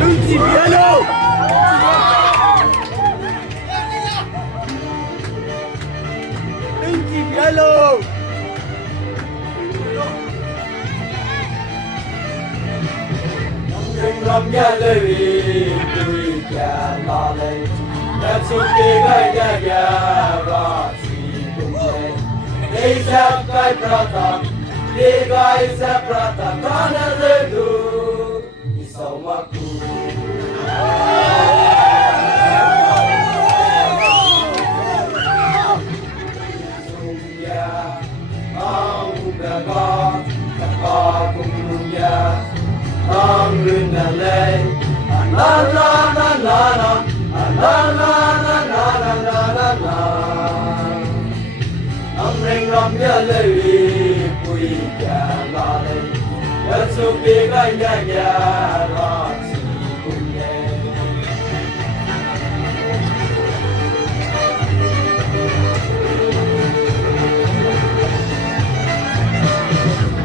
Đừng chỉ biết đâu. Đừng chỉ biết đâu. Đừng làm nhà lời tôi cha la lên đã chúc cái gái nhà và chỉ cùng lên để sắp cái prata để gái sắp prata kana lời du isau aku Ang dagat kakakumunya Ang rinalay La la la la la La la la la la la la la Ang ring ram ya lewi Pui ya la le Ya suki ga ya ya La si kumye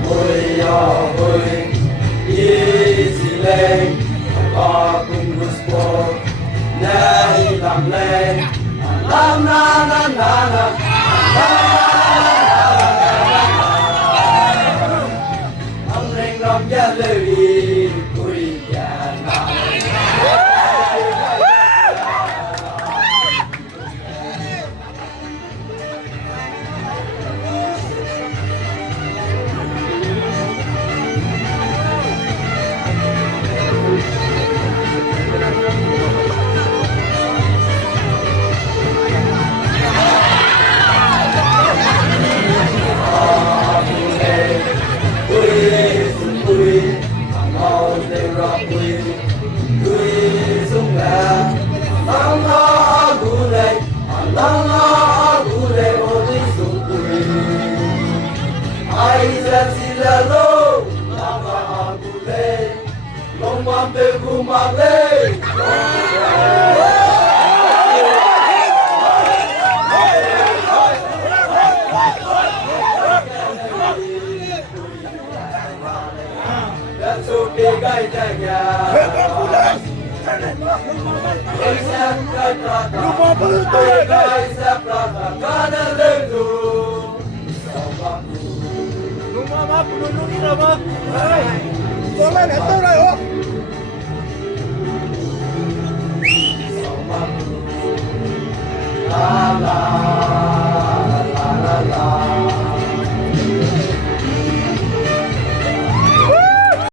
Ôi ya ôi Easy lane Có cùng sport Này làm lên Làm na na na na Ông rình rong gia lưu Cùi gia na Rumah betul. Rumah apa? Penuh apa? Tolong, tolong.